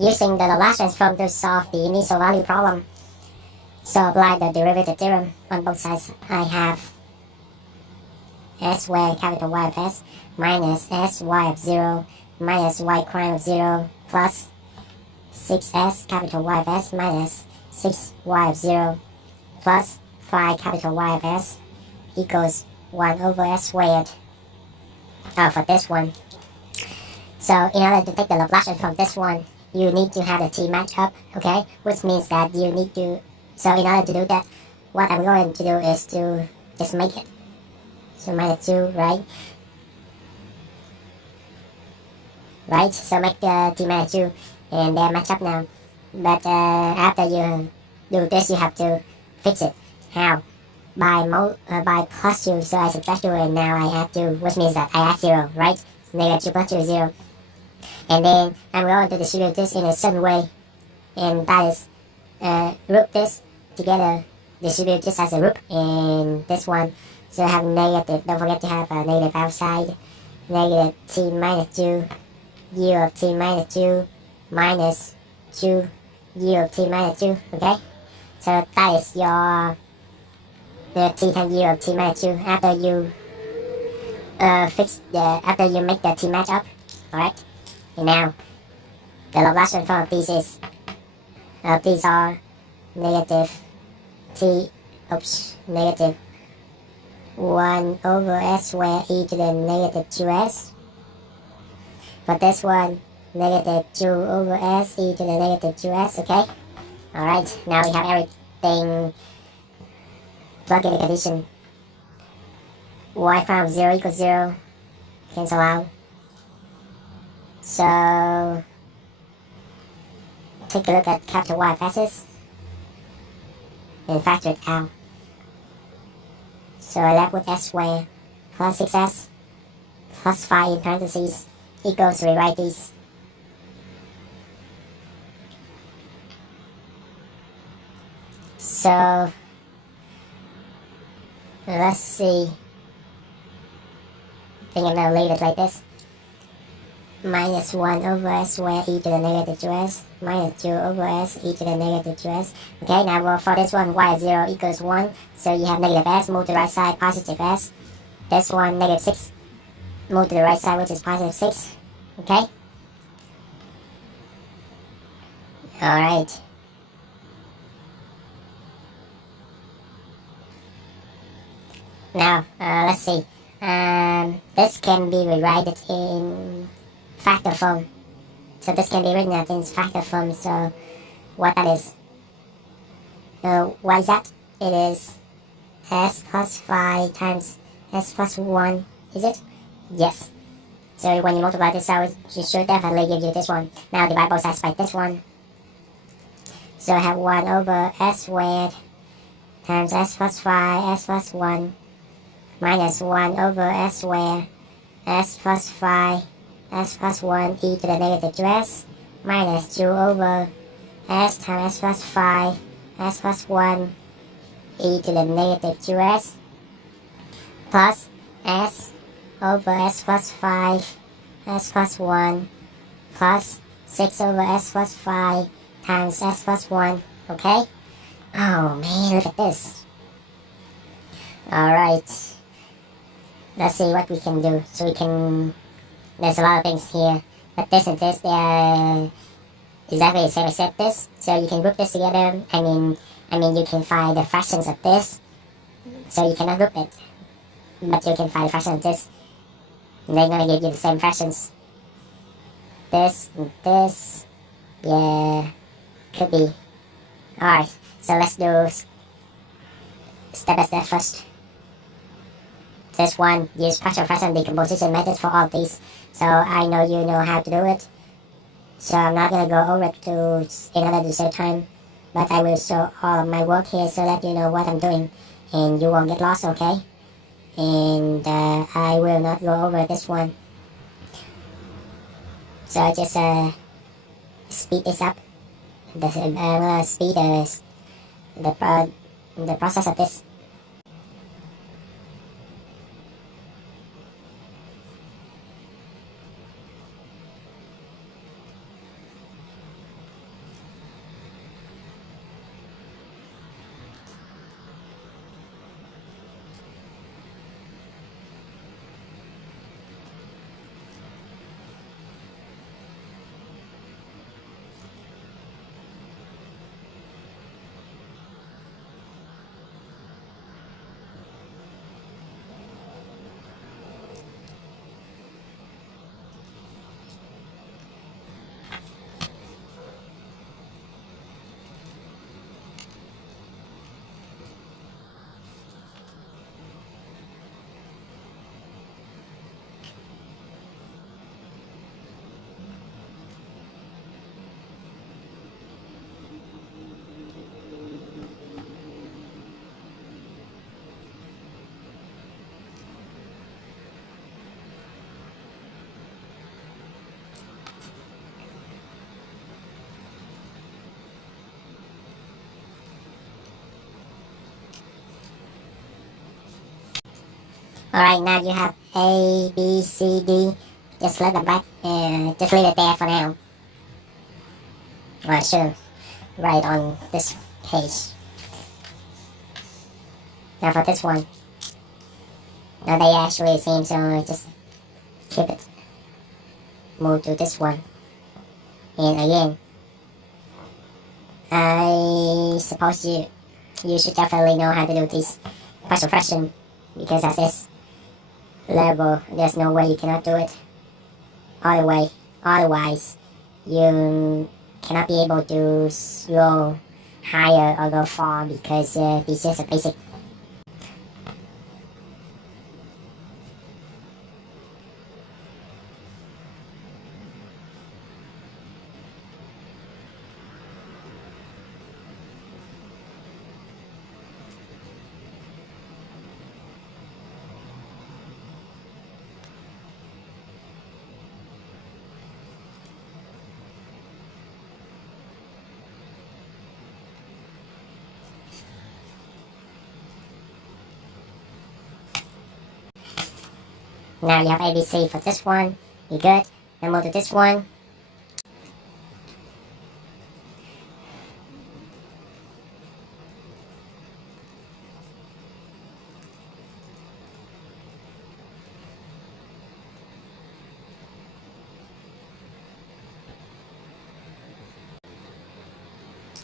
using the Laplace transform to solve the initial value problem. So apply the derivative theorem on both sides. I have s squared capital Y of s minus s y of 0 minus y prime of 0 plus 6s capital Y of s minus 6y of 0 plus 5 capital Y of s equals 1 over s squared for this one. So in order to take the Laplacian from this one, you need to have the t match up, okay? Which means that you need to, so in order to do that, what I'm going to do is to just make it. So minus 2, right? Right, so make the t minus 2 and they're match up now. But after you do this, you have to fix it. How? By plus 2, so I subtract 2 and now I add 2, which means that I add 0, right? Negative 2 plus 2 is 0. And then I'm going to distribute this in a certain way, and that is group this together, distribute this as a group, and this one, so I have negative, don't forget to have a negative outside, negative t minus 2, u of t minus 2, minus 2, u of t minus 2, okay? So that is your the t times u of t minus 2 after you after you make the t match up, alright? And now the Laplace transform of these is these are negative negative 1 over s squared e to the negative 2s. For this one, negative 2 over s e to the negative 2s, okay? Alright, now we have everything plug in the condition. Y prime of 0 equals 0, cancel out. So take a look at capital Y factors and factor it out. So I left with s squared plus 6s plus 5 in parentheses equals, rewrite these. So let's see. I think I'm gonna leave it like this. Minus 1 over s squared e to the negative 2s minus 2 over s e to the negative 2s. Okay, now for this one, y of 0 equals 1. So you have negative s, move to the right side, positive s. This one, negative 6, move to the right side, which is positive 6. Okay? Alright. Now, let's see. This can be rewritten in factor form. So this can be written out in factor form. So what that is? What is that? It is s plus 5 times s plus 1. Is it? Yes. So when you multiply this out, it should definitely give you this one. Now divide both sides by this one. So I have 1 over s squared times s plus 5, s plus 1, minus 1 over s squared, s plus 5, s plus 1 e to the negative 2s, minus 2 over s times s plus 5, s plus 1 e to the negative 2s, plus s over s plus 5, s plus 1, plus 6 over s plus 5 times s plus 1, okay? Oh man, look at this. Alright. Let's see what we can do. So we can, there's a lot of things here, but this and this, they are exactly the same except this. So you can group this together. I mean you can find the fractions of this. So you cannot group it, but you can find the fraction of this. And they're gonna give you the same fractions. This, yeah, could be. Alright, so let's do step by step first. This one, use partial fraction decomposition methods for all of these. So I know you know how to do it. So I'm not going to go over it in order to save time. But I will show all of my work here so that you know what I'm doing. And you won't get lost, okay? And I will not go over this one. So I just speed this up. I'm going to speed the process of this. Alright, now you have A, B, C, D. Just let them back and just leave it there for now. Or I should write on this page. Now for this one. Now they actually same, so just keep it. Move to this one. And again, I suppose you should definitely know how to do this partial fraction, because at this level there's no way you cannot do it. Otherwise you cannot be able to go higher or go far, because this is a basic. Now you have ABC for this one. You good? Then move to this one.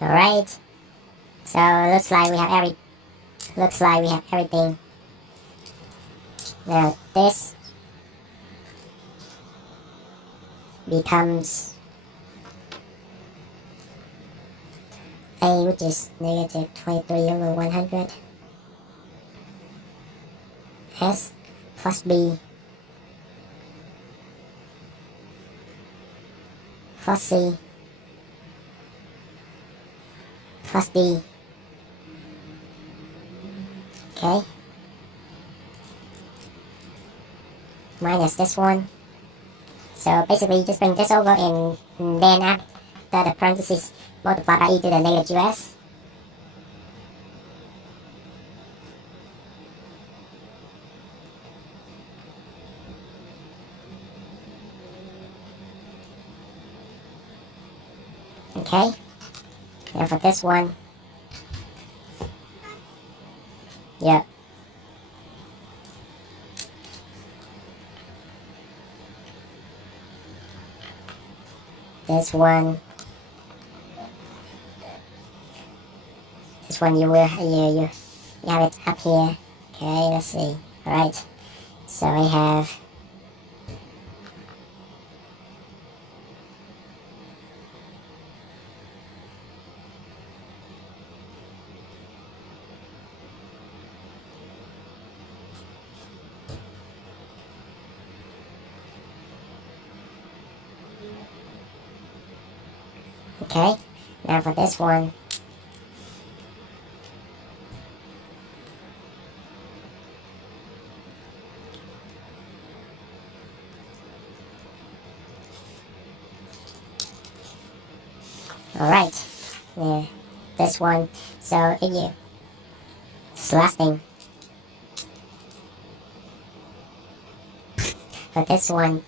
Alright. So looks like we have everything. Now this becomes A, which is negative 23 over 100, S plus B plus C plus D. Okay. Minus this one. So basically you just bring this over, and then after the parentheses multiply by e to the negative 2s. Okay. And for this one, yep. This one you will you have it up here. Okay, let's see. Alright, so I have okay. Now for this one, alright, yeah, this one, so if you, this last thing, for this one,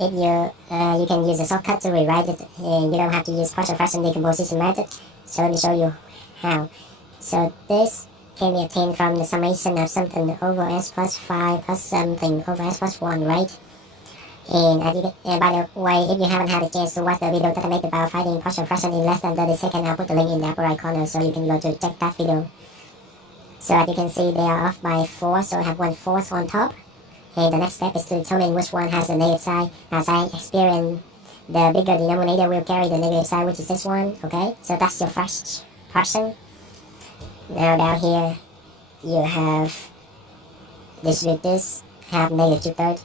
if you you can use a shortcut to rewrite it, and you don't have to use partial fraction decomposition method. So let me show you how. So this can be obtained from the summation of something over s plus 5 plus something over s plus 1, right? And by the way, if you haven't had a chance to watch the video that I made about finding partial fraction in less than 30 seconds, I'll put the link in the upper right corner, so you can go to check that video. So as you can see, they are off by 4, so I have 1/4 on top. And the next step is to determine which one has the negative sign. As I experienced, the bigger denominator will carry the negative sign, which is this one, okay? So that's your first fraction. Now down here, you have distribute this, have negative 2/3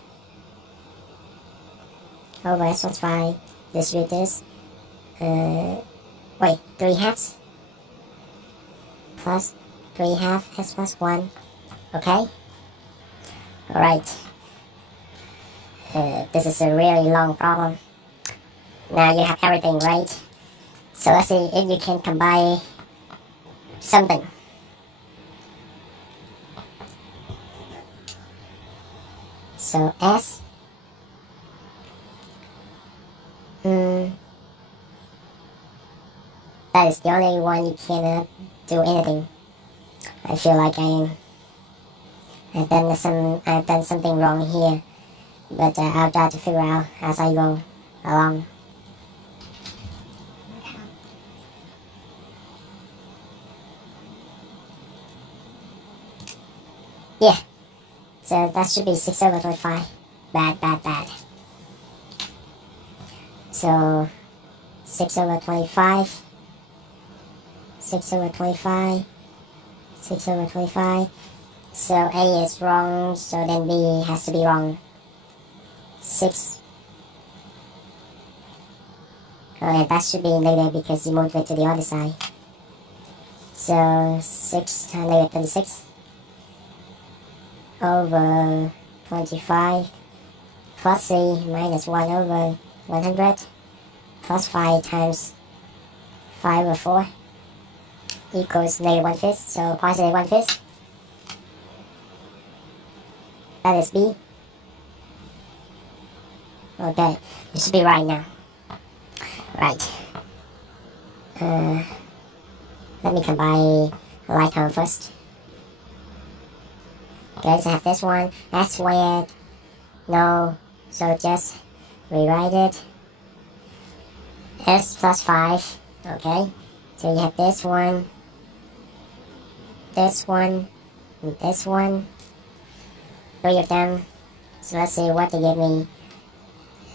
over s plus 5, distribute this, 3/2 plus 3/2 s plus 1, okay? Alright, this is a really long problem. Now you have everything, right? So let's see if you can combine something. So S, that is the only one you cannot do anything. I feel like I've done something wrong here, but I'll try to figure out as I go along. Yeah, so that should be 6/25. Bad. So 6/25, 6/25, 6/25. So A is wrong, so then B has to be wrong. 6. Okay, that should be negative because you moved it to the other side. So 6 times negative 26 over 25 plus C minus 1 over 100 plus 5 times 5/4 equals negative 1/5, so positive 1/5. That is B. Okay, it should be right now. Right. Let me combine a like term first. Okay, so I have this one, S squared, no, so just rewrite it, S plus 5, okay, so you have this one, and this one, 3 of them, so let's see what they give me,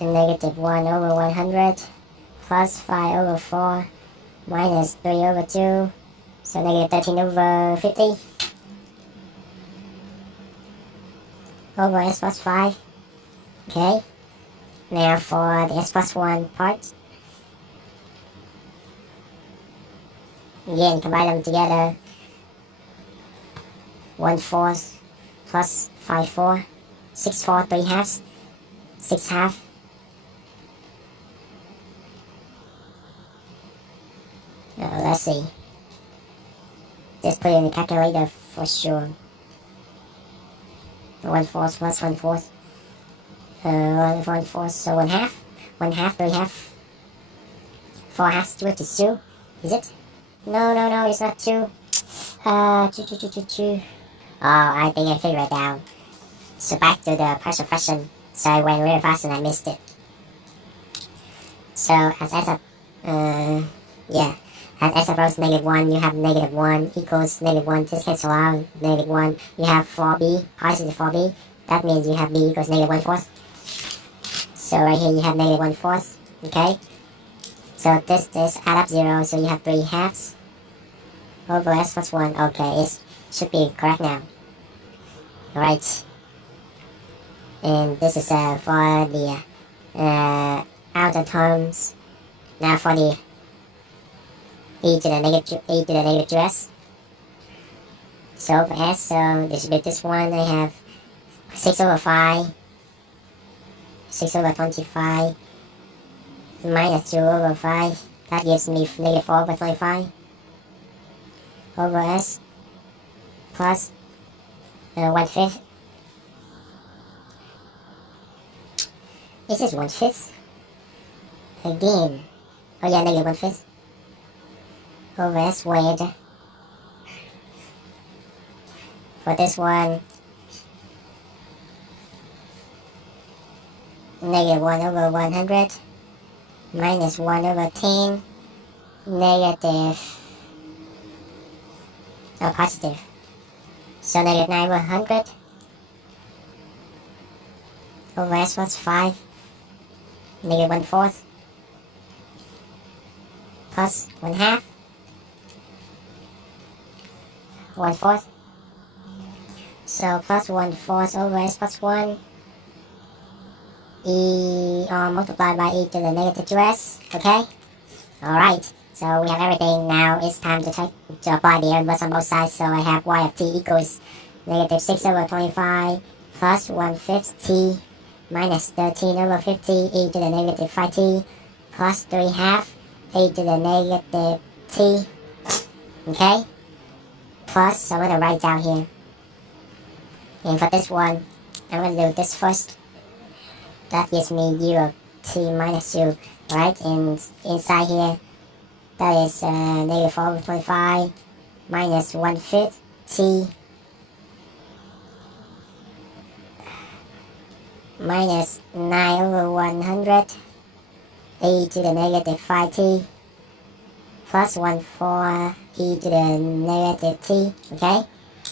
negative 1 over 100, plus 5/4, minus 3/2, so negative 13/50, over S plus 5. Okay, now for the S plus 1 part, again combine them together, 1/4 plus 5/4, 6/4, 3/2, 6/2. Let's see. Just put it in the calculator for sure. 1/4 plus 1/4. 1/4, so 1/2. 1/2, 3/2. 4/2, which is 2. Is it? No, it's not 2. 2. Oh, I think I figured it out. So back to the partial fraction. So I went really fast and I missed it. So as S of, as S approaches -1, you have -1 equals -1, just cancel out -1. You have 4b, positive 4b. That means you have b equals -1/4. So right here you have -1/4, okay? So this add up 0, so you have 3/2 over S plus 1. Okay, it should be correct now. Alright. And this is for the outer terms. Now for the e to the negative 2s. So for S, so this should be this one. I have 6/5, 6/25, minus 2/5. That gives me -4/25 over S plus 1/5. This is 1/5 again. Oh yeah, -1/5 over S squared. For this one, -1 over 100 minus 1 over 10 positive. So -9/100 over S plus 5 -1/4 plus 1/2 1/4. So plus 1/4 over S plus 1 multiplied by e to the negative 2s. Okay, alright, so we have everything. Now it's time to apply the inverse on both sides. So I have y of t equals -6/25 plus 1/5 t minus 13/50 e to the negative 5t plus 3/2 e to the negative t. Okay, plus, so I'm going to write down here. And for this one, I'm going to do this first. That gives me u of t minus 2, right? And inside here, that is negative 4 over 25 minus 1/5 t minus 9 over 100 e to the negative 5t plus 1/4 e to the negative t, okay?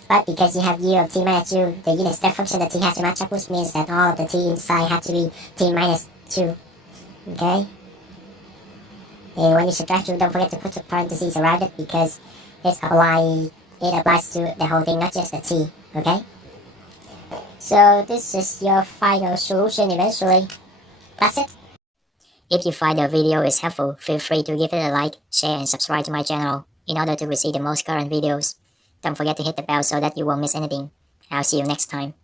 But because you have u of t minus 2, the unit step function that t has to match up, which means that all of the t inside have to be t minus 2, okay? And when you subtract 2, don't forget to put the parentheses around it because it applies to the whole thing, not just the t, okay? So this is your final solution eventually. That's it. If you find the video is helpful, feel free to give it a like, share, and subscribe to my channel in order to receive the most current videos. Don't forget to hit the bell so that you won't miss anything. I'll see you next time.